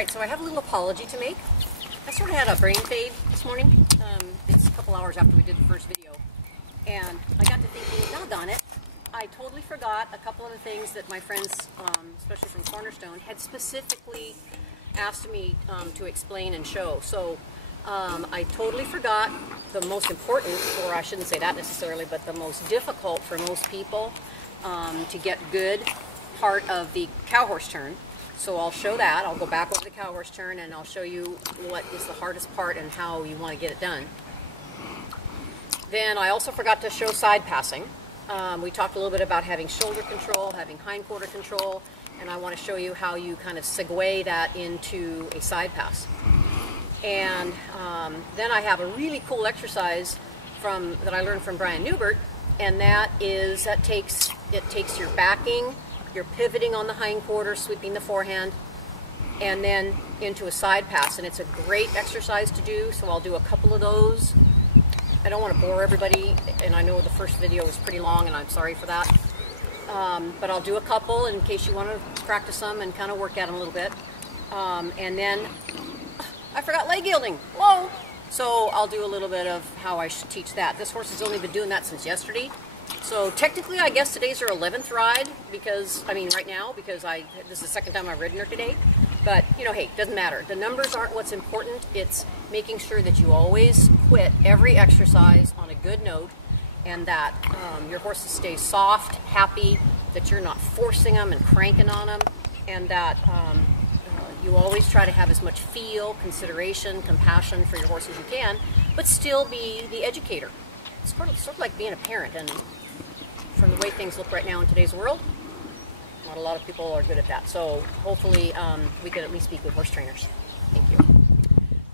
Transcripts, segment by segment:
Alright, so I have a little apology to make. I sort of had a brain fade this morning. It's a couple hours after we did the first video. And I got to thinking, hold on it. I totally forgot a couple of the things that my friends, especially from Cornerstone, had specifically asked me to explain and show. So I totally forgot the most important, or I shouldn't say that necessarily, but the most difficult for most people to get good part of the cow horse turn. So I'll show that. I'll go back over the cow horse turn and I'll show you what is the hardest part and how you want to get it done. Then I also forgot to show side passing. We talked a little bit about having shoulder control, having hind quarter control, and I want to show you how you kind of segue that into a side pass. And then I have a really cool exercise that I learned from Brian Newbert, and that takes your backing, your pivoting on the hind quarter, sweeping the forehand, and then into a side pass. And it's a great exercise to do, so I'll do a couple of those. I don't want to bore everybody, and I know the first video was pretty long, and I'm sorry for that. But I'll do a couple in case you want to practice them and kind of work at them a little bit. And then I forgot leg yielding. Whoa! So I'll do a little bit of how I should teach that. This horse has only been doing that since yesterday. So technically, I guess today's her 11th ride, right now, because this is the second time I've ridden her today. But, you know, hey, it doesn't matter. The numbers aren't what's important. It's making sure that you always quit every exercise on a good note, and that your horses stay soft, happy, that you're not forcing them and cranking on them, and that you always try to have as much feel, consideration, compassion for your horse as you can, but still be the educator. It's sort of like being a parent, and from the way things look right now in today's world, not a lot of people are good at that. So hopefully we can at least speak with horse trainers.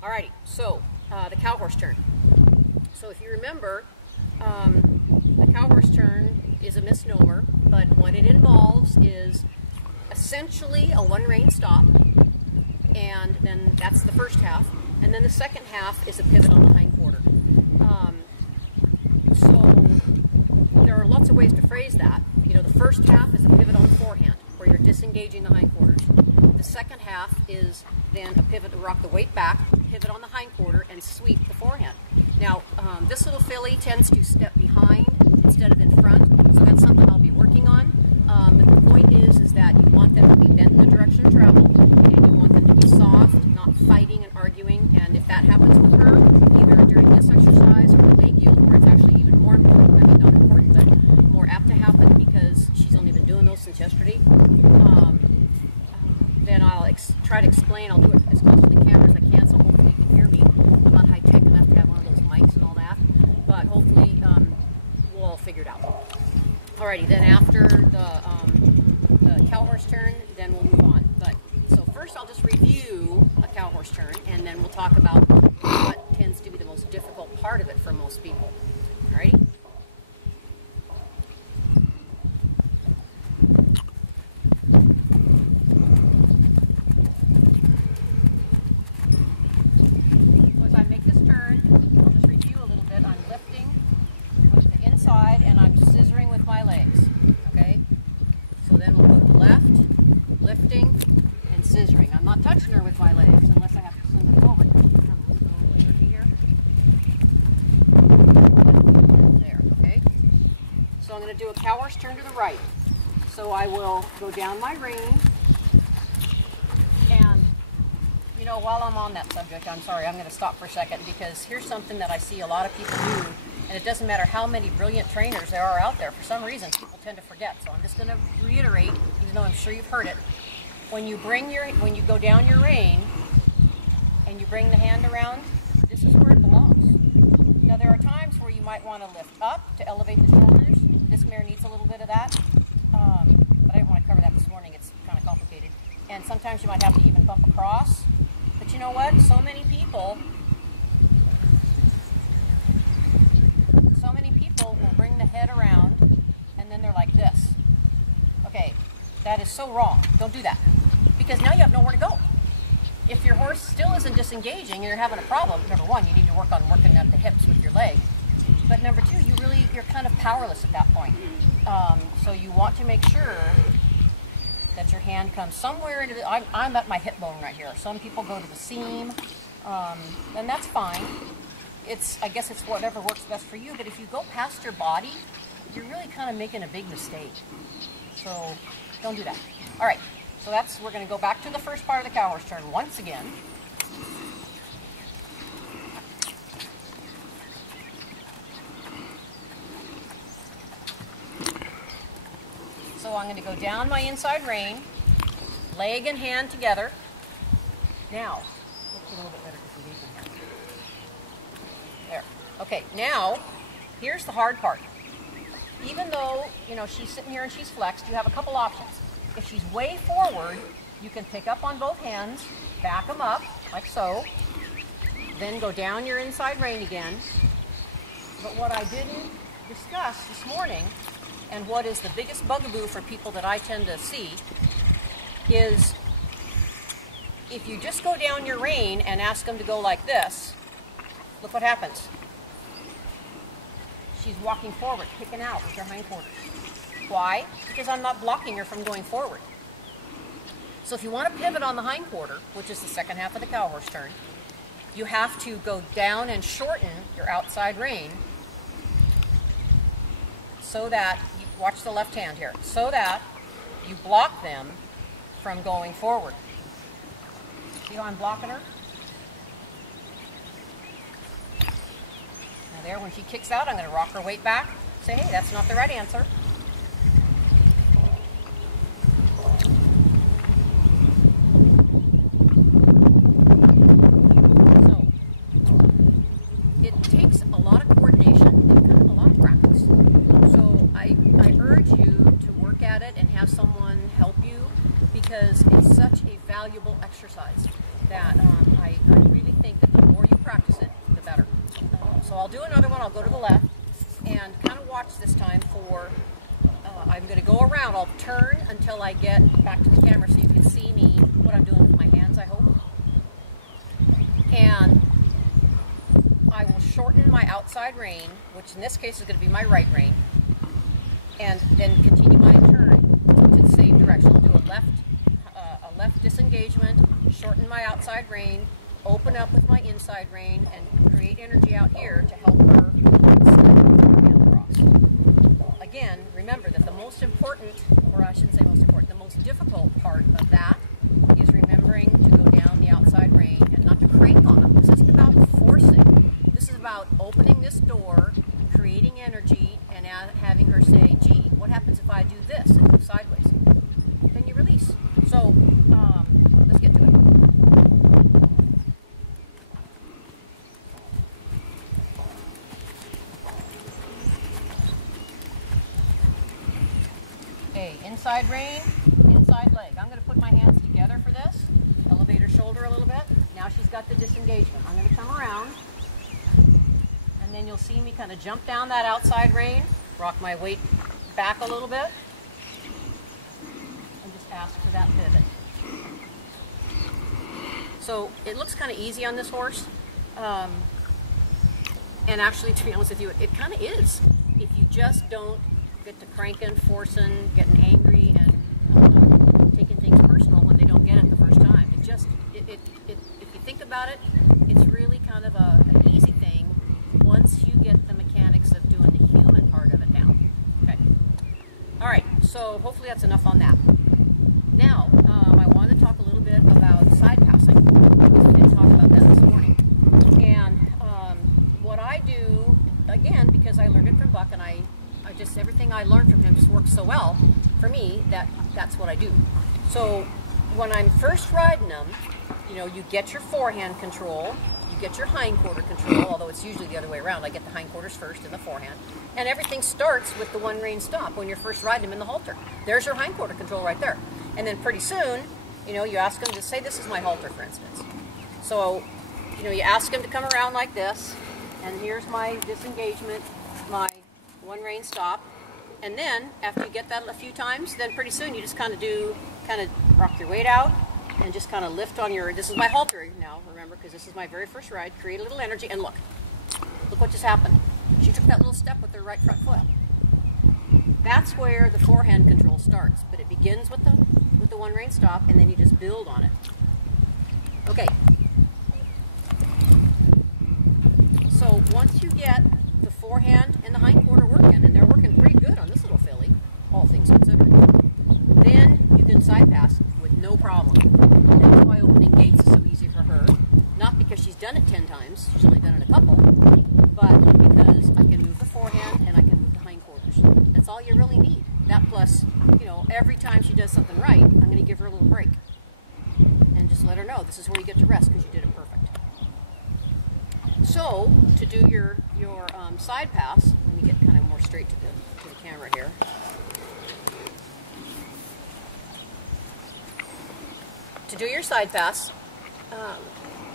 Alrighty, so the cow horse turn. So if you remember, the cow horse turn is a misnomer, but what it involves is essentially a one rein stop, and then that's the first half, and then the second half is a pivot on the hind quarter. So there are lots of ways to phrase that. You know, the first half is a pivot on the forehand, where you're disengaging the hind quarters. The second half is then a pivot to rock the weight back, pivot on the hind quarter, and sweep the forehand. Now, this little filly tends to step behind instead of in front, so that's something I'll be working on. But the point is that you want them to be bent in the direction of travel, and you want them to be soft, not fighting and arguing, and if that happens to her, either during this exercise or the leg yield, where it's actually even more important, more apt to happen because she's only been doing those since yesterday, then I'll try to explain. I'll do it as close to the camera as I can so hopefully you can hear me. I'm not high-tech enough to have one of those mics and all that, but hopefully we'll all figure it out. Alrighty, then after the cow horse turn, then we'll move on. So first I'll just review a cow horse turn, and then we'll talk about what tends to be the most difficult part of it for most people. Alrighty. Go down my rein, and you know, while I'm on that subject, I'm sorry, I'm going to stop for a second, because here's something that I see a lot of people do, and it doesn't matter how many brilliant trainers there are out there, for some reason people tend to forget. So I'm just going to reiterate, even though I'm sure you've heard it. When you go down your rein and you bring the hand around, this is where it belongs. Now there are times where you might want to lift up to elevate the shoulders. This mare needs a little bit of that. And sometimes you might have to even bump across. But you know what? So many people will bring the head around and then they're like this. Okay, that is so wrong. Don't do that. Because now you have nowhere to go. If your horse still isn't disengaging and you're having a problem, number one, you need to work on working at the hips with your leg. But number two, you're kind of powerless at that point. So you want to make sure that your hand comes somewhere into the, I'm at my hip bone right here. Some people go to the seam, and that's fine. I guess it's whatever works best for you, but if you go past your body, you're really kind of making a big mistake. So don't do that. All right, so we're going to go back to the first part of the cow horse turn once again. So I'm going to go down my inside rein, leg and hand together. Now, there. Okay, now, here's the hard part. Even though, she's sitting here and she's flexed, you have a couple options. If she's way forward, you can pick up on both hands, back them up, like so, then go down your inside rein again. But what I didn't discuss this morning, and what is the biggest bugaboo for people that I tend to see, is if you just go down your rein and ask them to go like this, look what happens. She's walking forward, kicking out with her hindquarters. Why? Because I'm not blocking her from going forward. So if you want to pivot on the hindquarter, which is the second half of the cow horse turn, you have to go down and shorten your outside rein so that, watch the left hand here, so that you block them from going forward. See how I'm blocking her? And there, when she kicks out, I'm going to rock her weight back. Say, hey, that's not the right answer. In this case is going to be my right rein, and then continue my turn to the same direction. A left disengagement, shorten my outside rein, open up with my inside rein, and create energy out here to help her across. Again, remember that the most important, or I should say most important, the most difficult part of that is remembering to go down the outside rein and not to crank on them. This isn't about forcing. This is about opening this door, creating energy, and having her say, gee, what happens if I do this and go sideways? Then you release. So, let's get to it. Okay, inside rein, inside leg. I'm going to put my hands together for this. Elevate her shoulder a little bit. Now she's got the disengagement. I'm going to come around. You'll see me kind of jump down that outside rein, rock my weight back a little bit, and just ask for that pivot. So it looks kind of easy on this horse, and actually, to be honest with you, it kind of is. If you just don't get to cranking, forcing, getting angry, and taking things personal when they don't get it the first time. If you think about it, it's really kind of an easy thing. Once you get the mechanics of doing the human part of it down. Okay. All right. So hopefully that's enough on that. Now, I want to talk a little bit about side passing. We did talk about that this morning. And what I do, again, because I learned it from Buck, and I just everything I learned from him just works so well for me that's what I do. So when I'm first riding them, you get your forehand control. Get your hindquarter control, although it's usually the other way around. I get the hindquarters first and the forehand. And everything starts with the one rein stop when you're first riding them in the halter. There's your hindquarter control right there. And then pretty soon, you ask them to say, this is my halter, for instance. So, you ask them to come around like this, and here's my disengagement, my one rein stop. And then, after you get that a few times, then pretty soon you just kind of rock your weight out, and just kind of lift on your, this is my halter now, remember, because this is my very first ride. Create a little energy, and look what just happened. She took that little step with her right front foot. That's where the forehand control starts, but it begins with the one rein stop, and then you just build on it. Okay. So once you get the forehand and the hind quarter working, and they're working pretty good on this little filly, all things considered, then you can side pass with no problem. That's why opening gates is so easy for her. Not because she's done it 10 times, she's only done it a couple, but because I can move the forehand and I can move the hind quarters. That's all you really need. That plus, you know, every time she does something right, I'm going to give her a little break. And just let her know this is where you get to rest because you did it perfect. So, to do your side pass, let me get kind of more straight to the camera here. To do your side pass,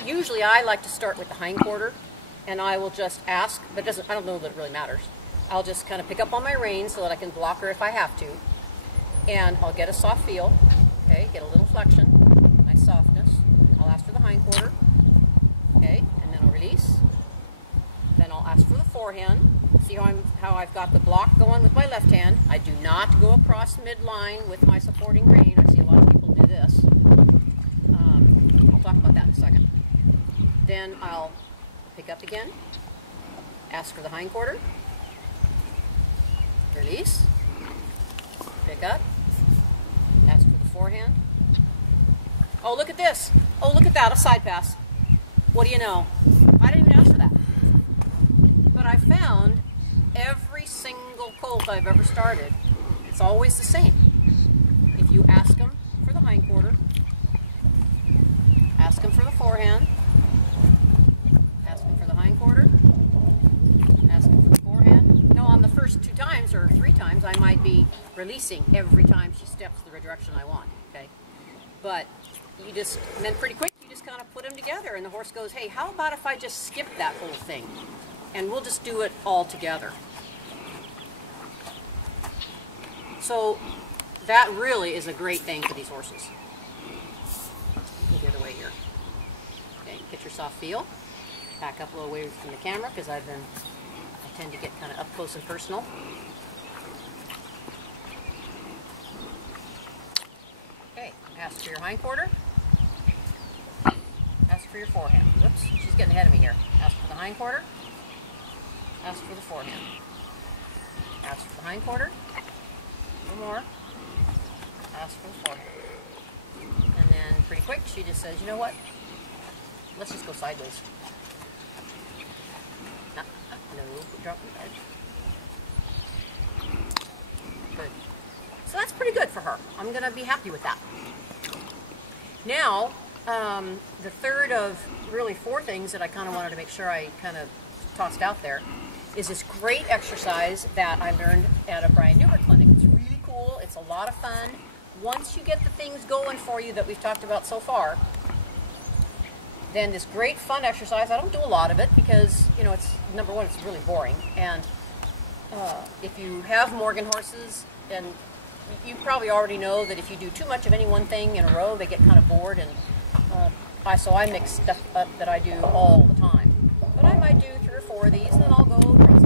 usually I like to start with the hind quarter, and I will just ask, but I don't know that it really matters. I'll just kind of pick up on my reins so that I can block her if I have to, and I'll get a soft feel, okay, get a little flexion, nice softness. I'll ask for the hind quarter, okay, and then I'll release. Then I'll ask for the forehand. See how I've got the block going with my left hand. I do not go across midline with my supporting rein. I see a lot of people do this. We'll talk about that in a second. Then I'll pick up again, ask for the hind quarter, release, pick up, ask for the forehand. Oh, look at this. Oh, look at that, a side pass. What do you know? I didn't even ask for that. But I found every single colt I've ever started, it's always the same. If you ask them for the hind quarter, ask them for the forehand, ask them for the hind quarter, ask them for the forehand. No, on the first 2 times or 3 times, I might be releasing every time she steps the direction I want, okay? But you just, and then pretty quick, you just kind of put them together, and the horse goes, hey, how about if I just skip that whole thing? And we'll just do it all together. So that really is a great thing for these horses. The other way here. Okay, get your soft feel. Back up a little way from the camera because I tend to get kind of up close and personal. Okay, ask for your hind quarter. Ask for your forehand. Whoops, she's getting ahead of me here. Ask for the hind quarter. Ask for the forehand. Ask for the hind quarter. One more. Ask for the forehand. And then pretty quick, she just says, you know what? Let's just go sideways. So that's pretty good for her. I'm going to be happy with that. Now, the third of really 4 things that I kind of wanted to make sure I kind of tossed out there is this great exercise that I learned at a Brian Newman clinic. It's really cool. It's a lot of fun. Once you get the things going for you that we've talked about so far, then this great fun exercise, I don't do a lot of it because, you know, it's, number one, it's really boring. And if you have Morgan horses, then you probably already know that if you do too much of any one thing in a row, they get kind of bored. And so I mix stuff up that I do all the time. But I might do 3 or 4 of these, and then I'll go over and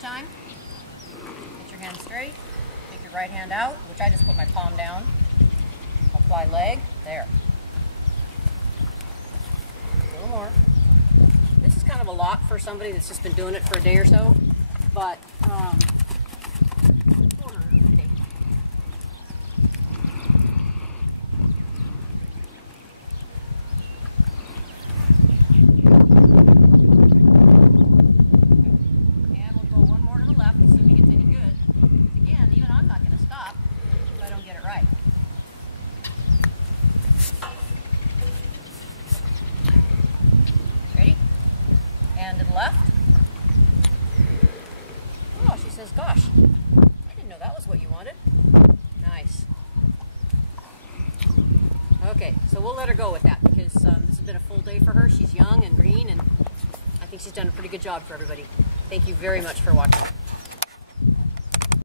time. Get your hand straight. Take your right hand out, which I just put my palm down. Apply leg. There. A little more. This is kind of a lot for somebody that's just been doing it for a day or so, but good job for everybody. Thank you very much for watching.